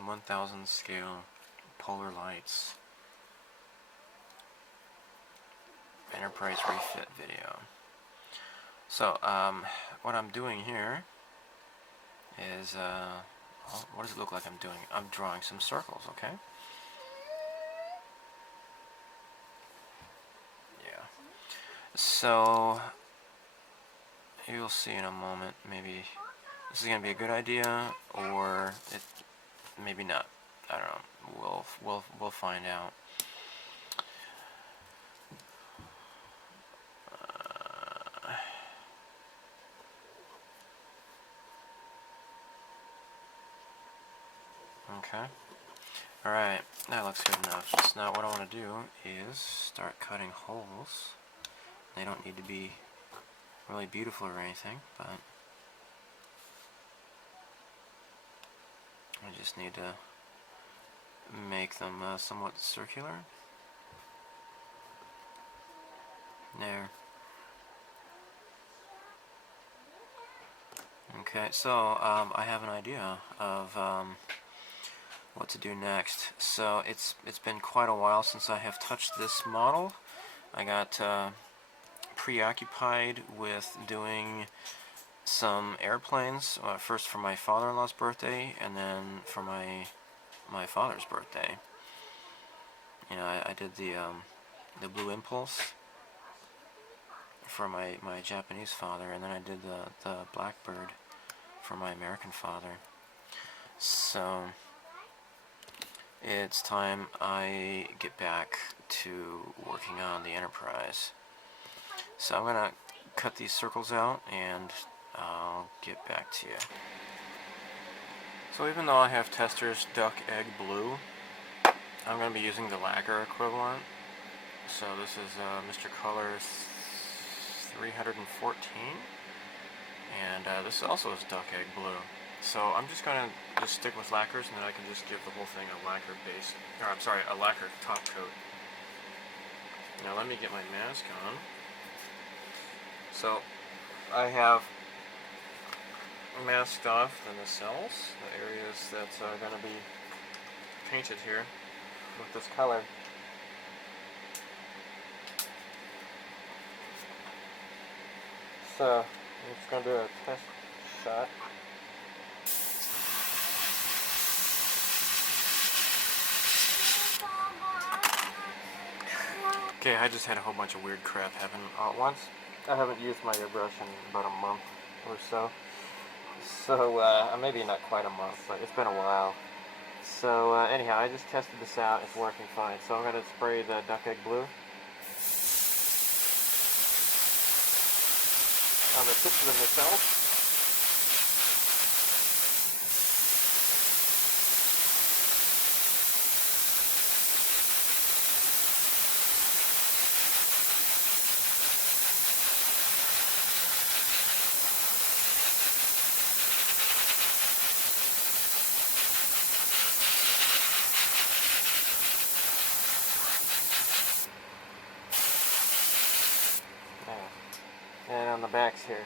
1/1000 scale polar lights enterprise refit video. So what I'm doing here is what does it look like I'm doing? I'm drawing some circles, okay? Yeah. So you'll see in a moment, maybe this is going to be a good idea, or it maybe not. I don't know. We'll find out. Okay. Alright, that looks good enough. So now what I want to do is start cutting holes. They don't need to be really beautiful or anything, but I just need to make them somewhat circular. There. Okay, so I have an idea of what to do next. So it's been quite a while since I have touched this model. I got preoccupied with doing some airplanes, first for my father-in-law's birthday, and then for my father's birthday. You know, I did the Blue Impulse for my Japanese father, and then I did the Blackbird for my American father. So it's time I get back to working on the Enterprise. So I'm going to cut these circles out and I'll get back to you. So even though I have Tester's Duck Egg Blue, I'm going to be using the lacquer equivalent. So this is Mr. Color 314, and this also is Duck Egg Blue. So I'm just going to stick with lacquers, and then I can just give the whole thing a lacquer base, or I'm sorry, a lacquer top coat. Now let me get my mask on. So I have masked off the nacelles, the areas that are going to be painted here with this color. So I'm just going to do a test shot. Okay, I just had a whole bunch of weird crap happen all at once. I haven't used my airbrush in about a month or so. So, maybe not quite a month, but it's been a while. So, anyhow, I just tested this out. It's working fine. So I'm going to spray the Duck Egg Blue on the tips of the nacelles. And on the backs here.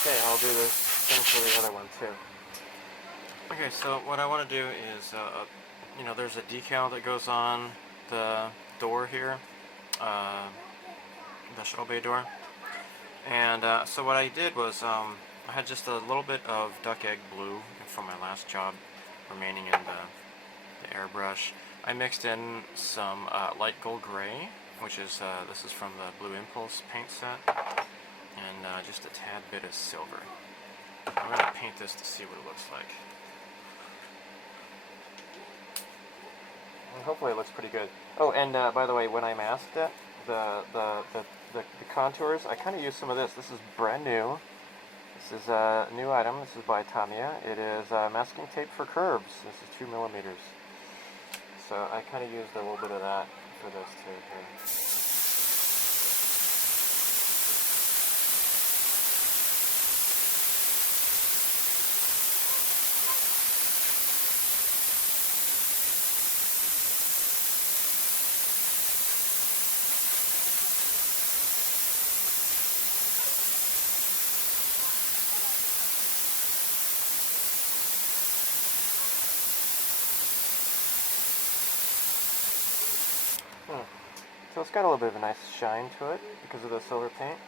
Okay, I'll do the same for the other one too. Okay, so what I want to do is, you know, there's a decal that goes on the door here, the shuttle bay door. And so what I did was, I had just a little bit of Duck Egg Blue from my last job remaining in the airbrush. I mixed in some light gold gray, which is, this is from the Blue Impulse paint set, and just a tad bit of silver. I'm going to paint this to see what it looks like. And hopefully it looks pretty good. Oh, and by the way, when I masked it, the contours, I kind of used some of this. This is brand new. This is a new item. This is by Tamiya. It is masking tape for curves. This is 2 millimeters. So I kind of used a little bit of that for this too here. So it's got a little bit of a nice shine to it because of the silver paint.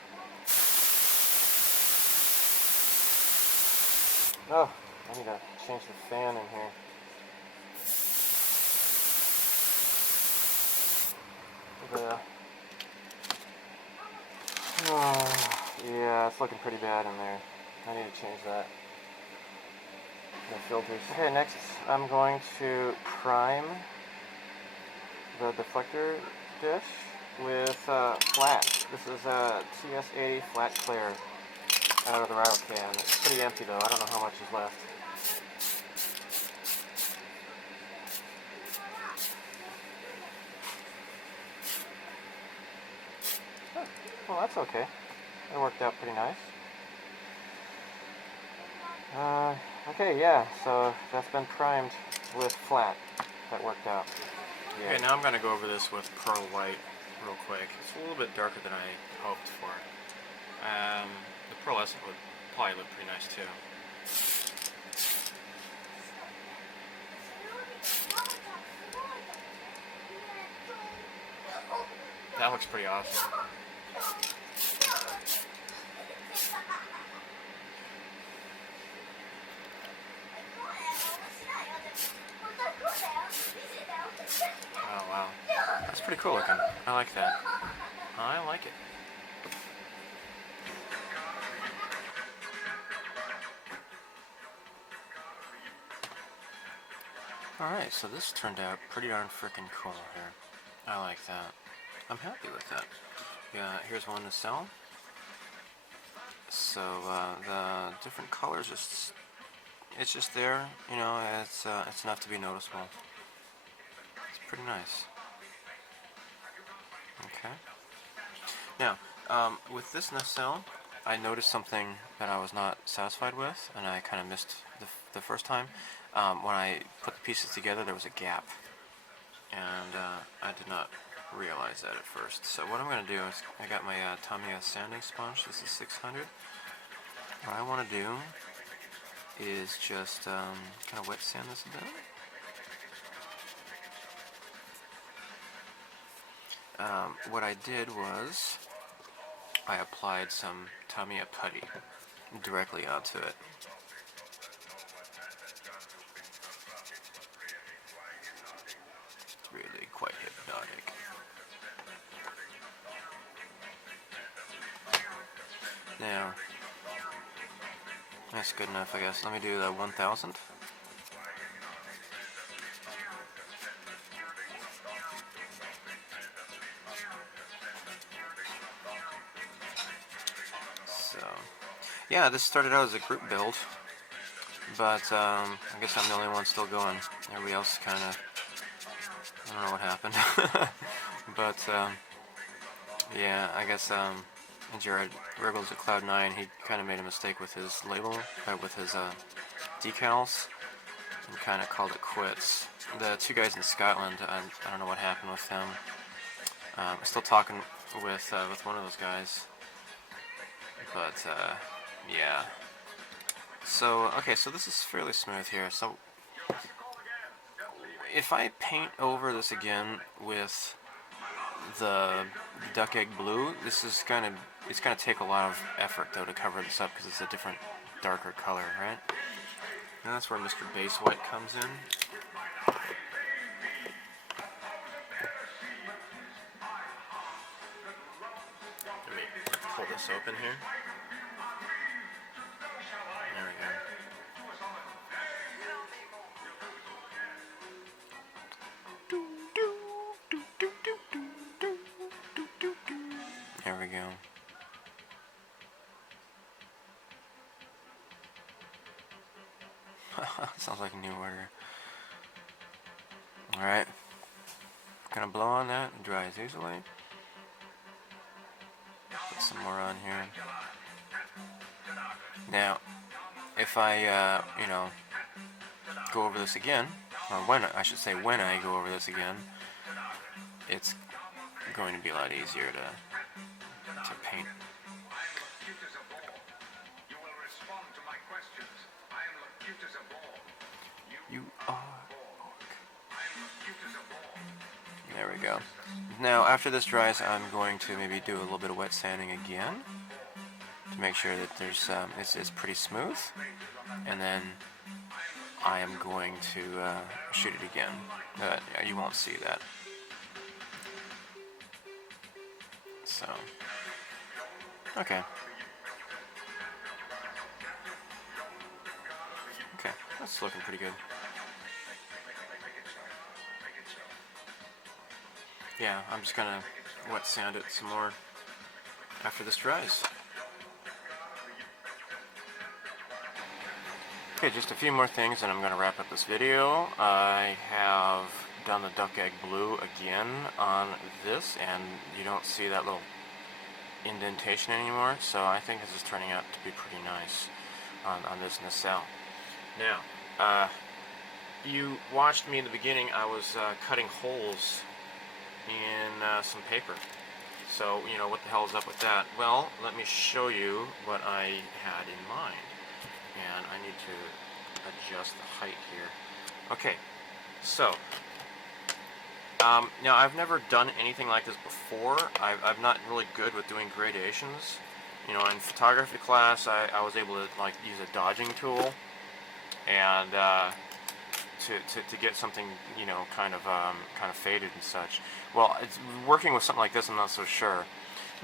Oh, I need to change the fan in here. Yeah, it's looking pretty bad in there. I need to change that. The filters. Okay, next I'm going to prime the deflector dish with flat. This is a TS-80 flat clear out of the rattle can. It's pretty empty though. I don't know how much is left. Oh, well, that's okay. That worked out pretty nice. Okay, yeah, so that's been primed with flat. That worked out. Yeah. Okay, now I'm going to go over this with pearl white real quick. It's a little bit darker than I hoped for. The pearlescent would probably look pretty nice too. That looks pretty awesome. Oh wow, that's pretty cool looking. I like that. I like it. Alright, so this turned out pretty darn freaking cool here. I like that. I'm happy with that. Yeah, here's one to sell. So the different colors, it's just there, you know. It's enough to be noticeable. It's pretty nice. Okay. Now, with this nacelle, I noticed something that I was not satisfied with, and I kind of missed the first time. When I put the pieces together, there was a gap, and I did not realize that at first. So what I'm going to do is, I got my Tamiya sanding sponge. This is 600. What I want to do is just kind of wet sand this a bit. What I did was I applied some Tamiya putty directly onto it. It's really quite hypnotic. Now, that's good enough, I guess. Let me do the 1000. So, yeah, this started out as a group build, but I guess I'm the only one still going. Everybody else kind of, I don't know what happened. But, yeah, I guess Jared Wriggles at Cloud9, he kind of made a mistake with his label, with his decals, and kind of called it quits. The two guys in Scotland, I don't know what happened with them. I'm still talking with one of those guys, but yeah. So okay, so this is fairly smooth here. So if I paint over this again with the duck egg blue, it's gonna take a lot of effort though to cover this up because it's a different, darker color, right? And that's where Mr. Base White comes in. Let me pull this open here. There we go. There we go. Sounds like a new order. Alright. Gonna blow on that, it dries easily. Put some more on here. Now, if I, you know, go over this again, or when I go over this again, it's going to be a lot easier to paint. You are. There we we go. Now after this dries, I'm going to maybe do a little bit of wet sanding again to make sure that there's it's pretty smooth, and then I am going to shoot it again. You won't see that. So, okay. Okay, that's looking pretty good. Yeah, I'm just gonna wet sand it some more after this dries. Okay, just a few more things and I'm gonna wrap up this video. I have done the duck egg blue again on this, and you don't see that little indentation anymore, so I think this is turning out to be pretty nice on this nacelle. Now, you watched me in the beginning. I was cutting holes in some paper. So, you know, what the hell is up with that? Well, let me show you what I had in mind. And I need to adjust the height here. Okay, so, now I've never done anything like this before. I'm not really good with doing gradations. You know, in photography class, I was able to like use a dodging tool and to get something, you know, kind of faded and such. Well, it's working with something like this, I'm not so sure.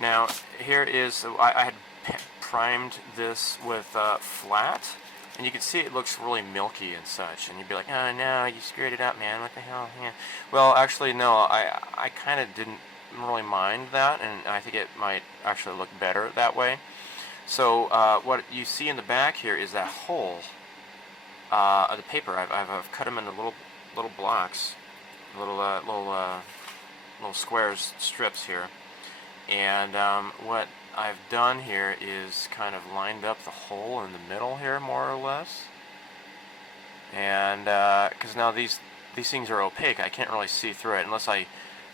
Now, here is, I had primed this with flat, and you can see it looks really milky and such, and you'd be like, oh no, you screwed it up, man, what the hell? Yeah. Well, actually, no, I kind of didn't really mind that, and I think it might actually look better that way. So what you see in the back here is that hole of the paper. I've cut them into little blocks, little squares, strips here, and what I've done here is kind of lined up the hole in the middle here, more or less. And because now these things are opaque, I can't really see through it unless I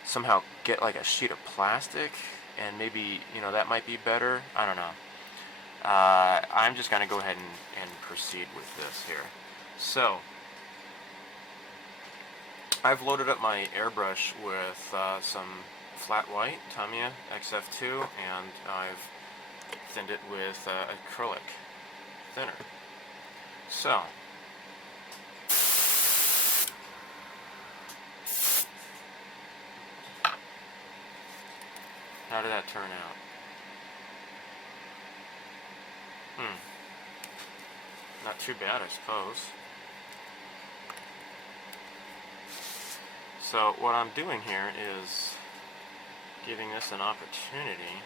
somehow get like a sheet of plastic, and maybe, you know, that might be better. I don't know. I'm just going to go ahead and proceed with this here. So, I've loaded up my airbrush with some flat white Tamiya XF2, and I've thinned it with acrylic thinner. So, how did that turn out? Not too bad, I suppose. So what I'm doing here is giving this an opportunity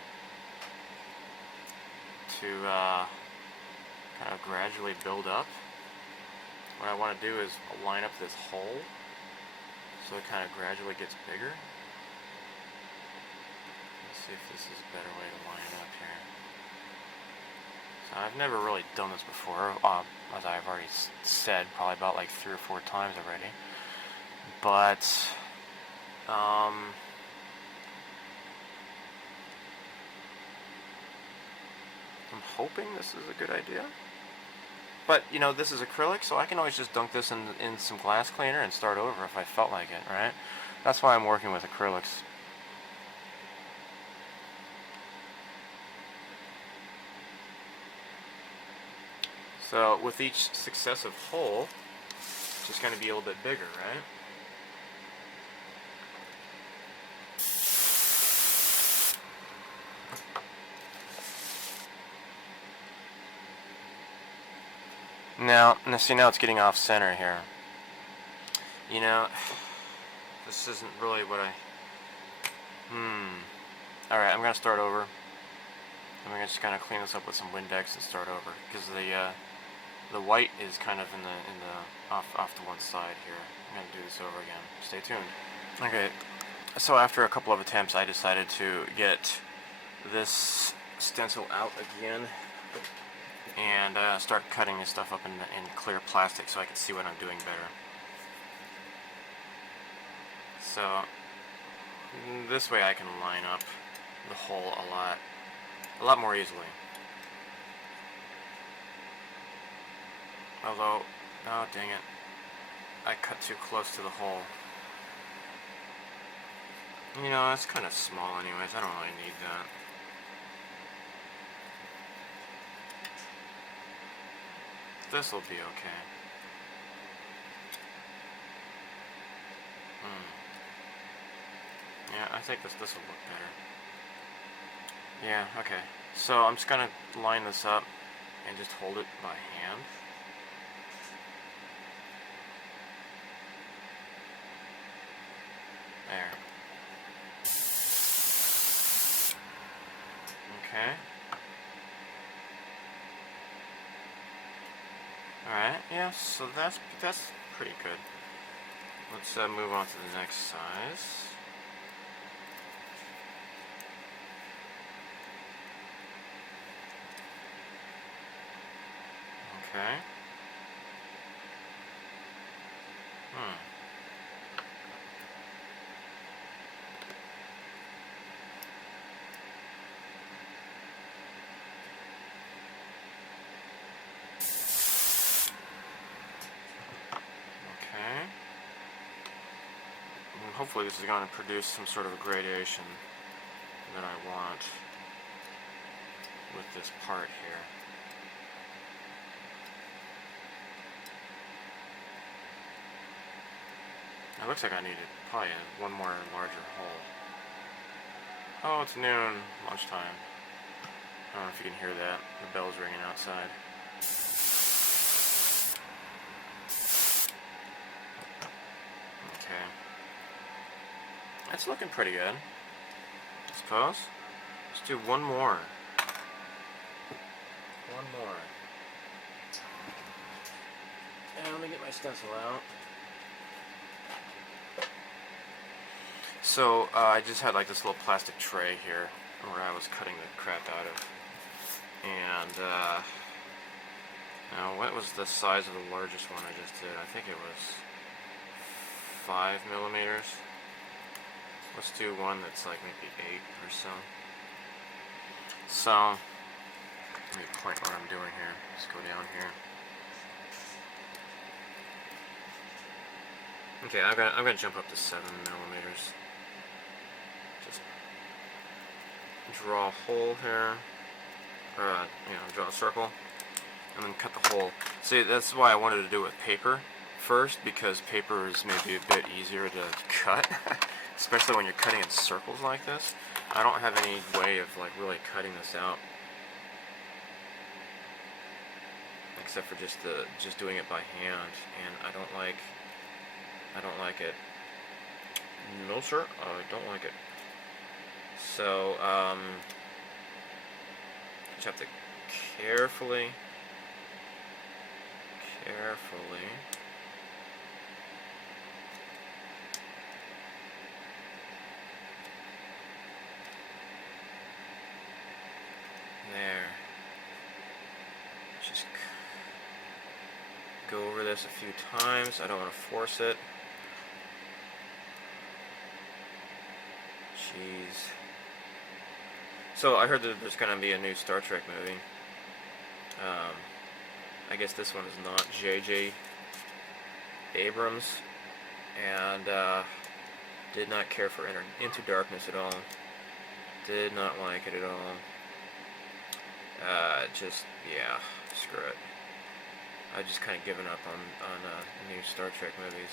to kind of gradually build up. What I want to do is line up this hole so it kind of gradually gets bigger. Let's see if this is a better way to line up here. So I've never really done this before, as I've already said, probably about like 3 or 4 times already. But I'm hoping this is a good idea. But, you know, this is acrylic, so I can always just dunk this in some glass cleaner and start over if I felt like it, right? That's why I'm working with acrylics. So with each successive hole, it's just going to be a little bit bigger, right? Now see, now it's getting off center here. You know, this isn't really what I... Alright, I'm going to start over. I'm going to just kind of clean this up with some Windex and start over, because the white is kind of in the off to one side here. I'm going to do this over again. Stay tuned. Okay, so after a couple of attempts, I decided to get this stencil out again and start cutting this stuff up in clear plastic so I can see what I'm doing better. So this way I can line up the hole a lot more easily. Although, oh dang it, I cut too close to the hole. You know, it's kind of small anyways. I don't really need that. This will be okay. Yeah, I think this will look better. Yeah, okay. So I'm just gonna line this up and just hold it by hand. There. Okay. Alright, yeah, so that's pretty good. Let's move on to the next size. Okay. Okay. And hopefully this is going to produce some sort of a gradation that I want with this part here. It looks like I need probably one more larger hole. Oh, it's noon, lunchtime. I don't know if you can hear that. The bell's ringing outside. Okay. That's looking pretty good, I suppose. Let's do one more. One more. And let me get my stencil out. So I just had like this little plastic tray here where I was cutting the crap out of. And now what was the size of the largest one I just did? I think it was 5 millimeters. Let's do one that's like maybe 8 or so. So let me point what I'm doing here. Let's go down here. Okay, I'm gonna jump up to 7 millimeters. Just draw a hole here, or draw a circle, and then cut the hole. See, that's why I wanted to do it with paper first, because paper is maybe a bit easier to cut, especially when you're cutting in circles like this. I don't have any way of like really cutting this out, except for just doing it by hand, and I don't like it. No, sir, I don't like it. So, just have to carefully. There. Just go over this a few times. I don't want to force it. Jeez. So I heard that there's going to be a new Star Trek movie. I guess this one is not J.J. Abrams, and did not care for Into Darkness at all. Did not like it at all. Yeah, screw it. I've just kind of given up on new Star Trek movies.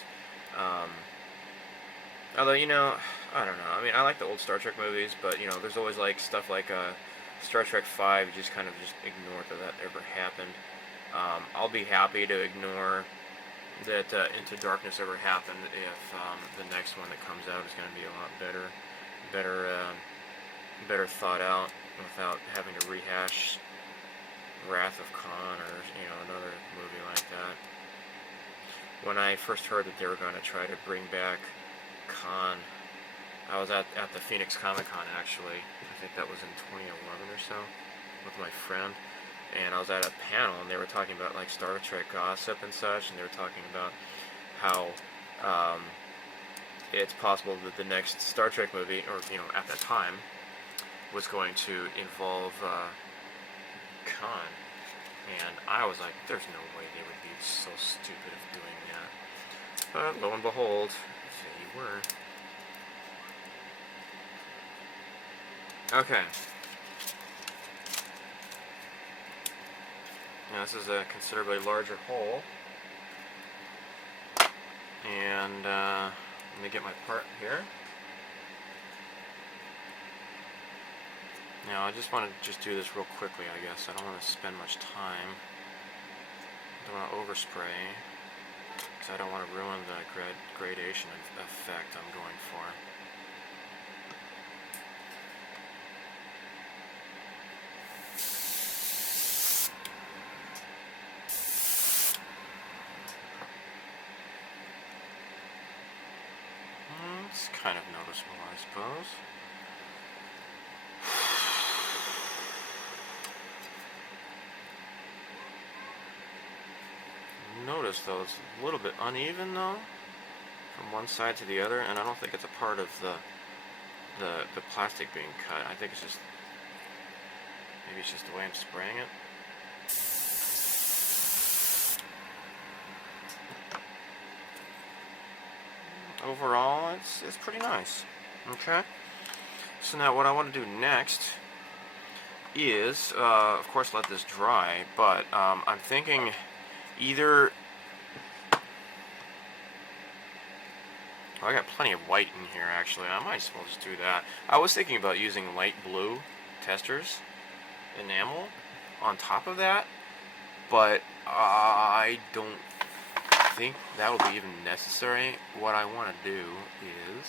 Although, I don't know. I mean, I like the old Star Trek movies, but, there's always, like, stuff like Star Trek 5, you just kind of just ignore that ever happened. I'll be happy to ignore that Into Darkness ever happened if the next one that comes out is going to be a lot better thought out, without having to rehash Wrath of Khan or, another movie like that. When I first heard that they were going to try to bring back Khan, I was at the Phoenix Comic Con, actually. I think that was in 2011 or so, with my friend, and I was at a panel, and they were talking about like Star Trek gossip and such, and they were talking about how it's possible that the next Star Trek movie, or at that time, was going to involve Khan, and I was like, there's no way they would be so stupid of doing that. But lo and behold, they were. Okay. Now this is a considerably larger hole. And let me get my part here. Now I just want to do this real quickly, I guess. I don't want to spend much time. I don't want to overspray, because I don't want to ruin the gradation effect I'm going for. It's kind of noticeable, I suppose. Notice though, it's a little bit uneven though, from one side to the other, and I don't think it's a part of the plastic being cut. I think it's just, maybe it's just the way I'm spraying it. Overall, it's pretty nice. Okay. So now what I want to do next is, of course, let this dry. But I'm thinking either. Well, I got plenty of white in here actually. I might as well just do that. I was thinking about using light blue testers enamel on top of that, but I don't think that will be even necessary. What I want to do is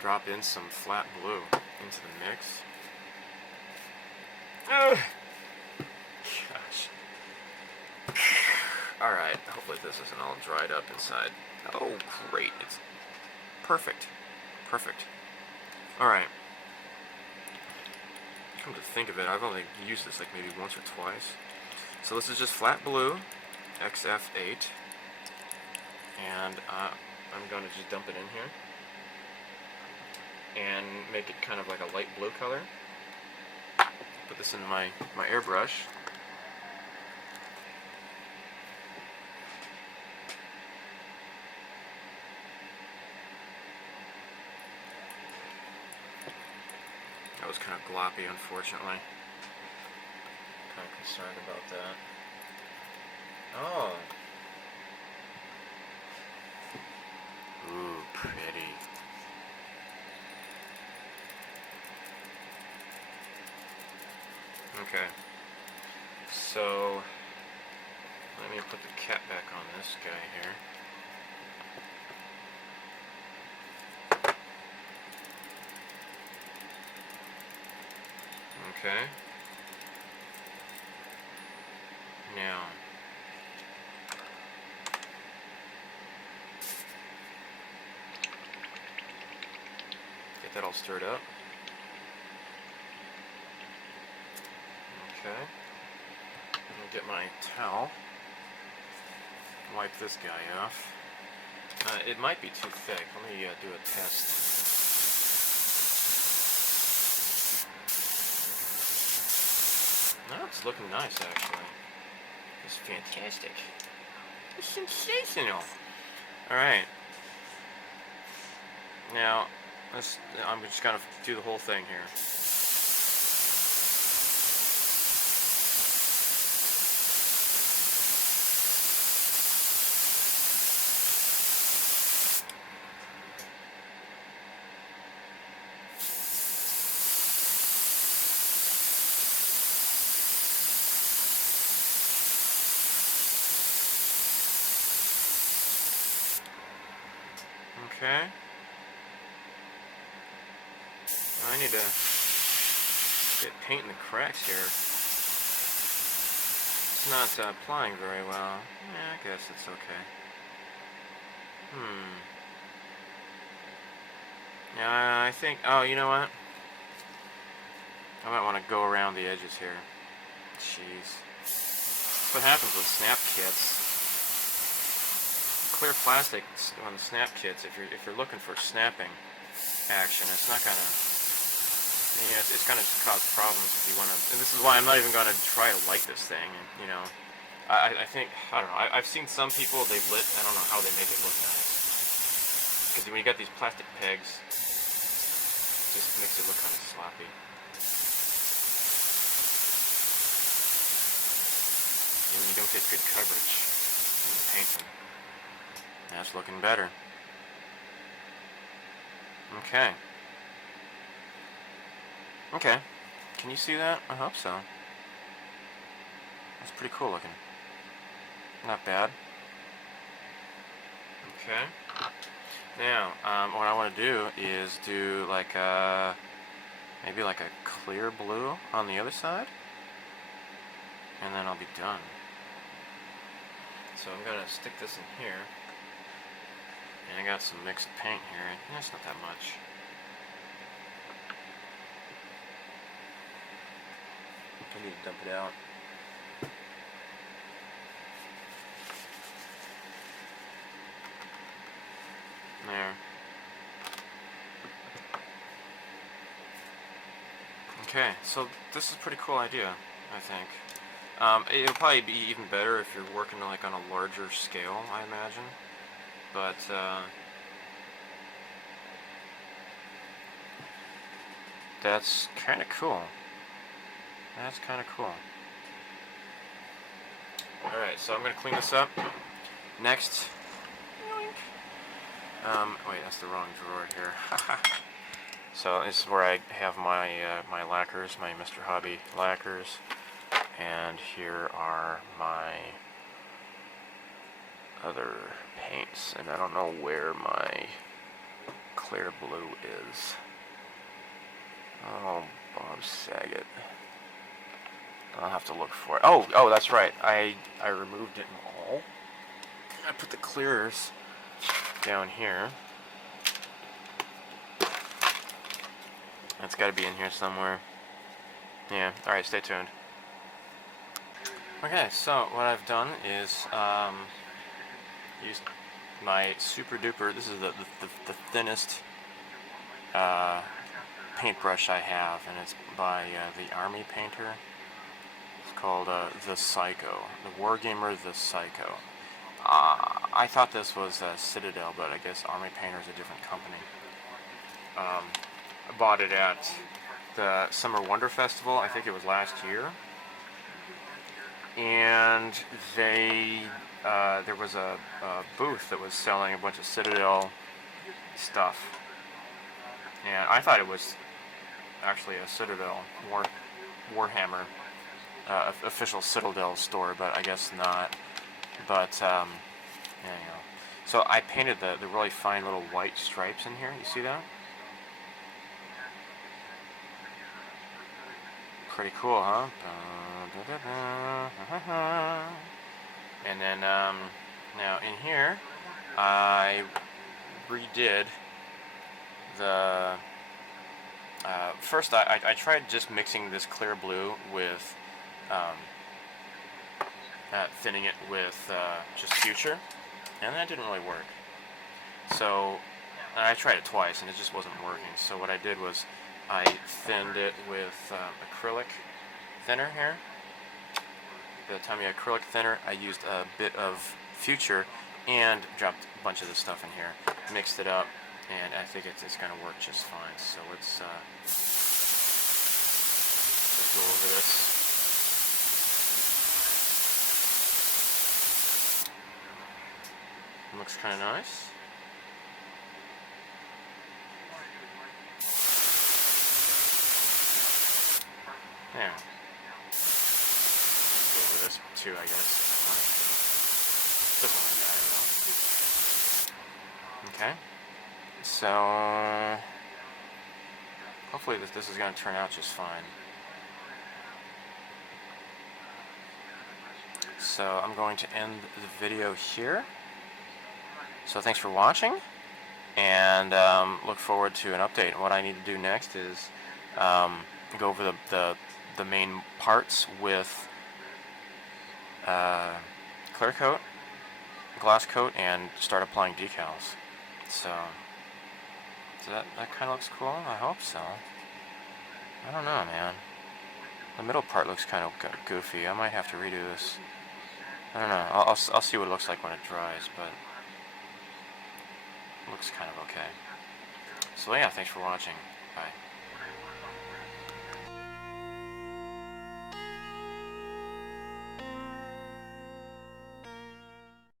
drop in some flat blue into the mix. Ugh. Gosh. Alright, hopefully this isn't all dried up inside. Oh, great. It's perfect. Perfect. Alright. Come to think of it, I've only used this like maybe once or twice. So this is just flat blue, XF8, and I'm going to just dump it in here and make it kind of like a light blue color. Put this in my airbrush. That was kind of gloppy, unfortunately. Kind of concerned about that. Oh. Ooh, pretty. Okay. So, let me put the cap back on this guy here. Okay. Now, get that all stirred up. Okay. I'll get my towel. Wipe this guy off. It might be too thick. Let me do a test. No, it's looking nice actually. It's fantastic. It's sensational. Alright. Now, I'm just gonna do the whole thing here. Okay. I need to get paint in the cracks here. It's not applying very well. Yeah, I guess it's okay. Yeah, I think, oh, you know what? I might want to go around the edges here. Jeez. That's what happens with snap kits. Clear plastic on the snap kits, if you're looking for snapping action, it's not gonna, yeah, it's gonna cause problems if you want to. And this is why I'm not even gonna try to light this thing. And, you know, I think, I don't know. I've seen some people they've lit. I don't know how they make it look nice, because when you got these plastic pegs, Just makes it look kind of sloppy. And you don't get good coverage in the painting. That's looking better. Okay. Okay. Can you see that? I hope so. That's pretty cool looking. Not bad. Okay. Now, what I want to do is do like a, maybe like a clear blue on the other side, and then I'll be done. So I'm gonna stick this in here, and I got some mixed paint here. That's not that much. I need to dump it out. There. Okay, so this is a pretty cool idea, I think. It'll probably be even better if you're working like on a larger scale, I imagine. But that's kind of cool. That's kind of cool. Alright, so I'm going to clean this up. Next. Wait, that's the wrong drawer here. So this is where I have my my lacquers, my Mr. Hobby lacquers. And here are my other paints. And I don't know where my clear blue is. Oh, Bob Saget. I'll have to look for it. Oh, that's right. I removed it all. I put the clears down here. It's got to be in here somewhere. Yeah. All right. Stay tuned. Okay. So what I've done is used my super duper. This is the thinnest paintbrush I have, and it's by the Army painter. It's called the Psycho, the Wargamer the Psycho. I thought this was Citadel, but I guess Army Painter is a different company. I bought it at the Summer Wonder Festival, I think it was last year. And they, there was a booth that was selling a bunch of Citadel stuff. And I thought it was actually a Citadel Warhammer official Citadel store, but I guess not. But yeah, you know. So I painted the really fine little white stripes in here. You see that? Pretty cool, huh? And then now in here, I redid the. First, I tried just mixing this clear blue with. Thinning it with just Future, and that didn't really work. So I tried it twice, and it just wasn't working. So what I did was I thinned it with acrylic thinner here. The Tommy acrylic thinner, I used a bit of Future and dropped a bunch of this stuff in here, mixed it up, and I think it's going to work just fine. So let's go over this. Looks kind of nice. Yeah. Go over this too, I guess. Doesn't really matter though. Okay. So hopefully this is going to turn out just fine. So I'm going to end the video here. So thanks for watching, and look forward to an update. What I need to do next is go over the main parts with clear coat, glass coat, and start applying decals. So that kind of looks cool. I hope so. I don't know, man. The middle part looks kind of goofy. I might have to redo this. I don't know. I'll see what it looks like when it dries, but. Looks kind of okay. So yeah, thanks for watching. Bye.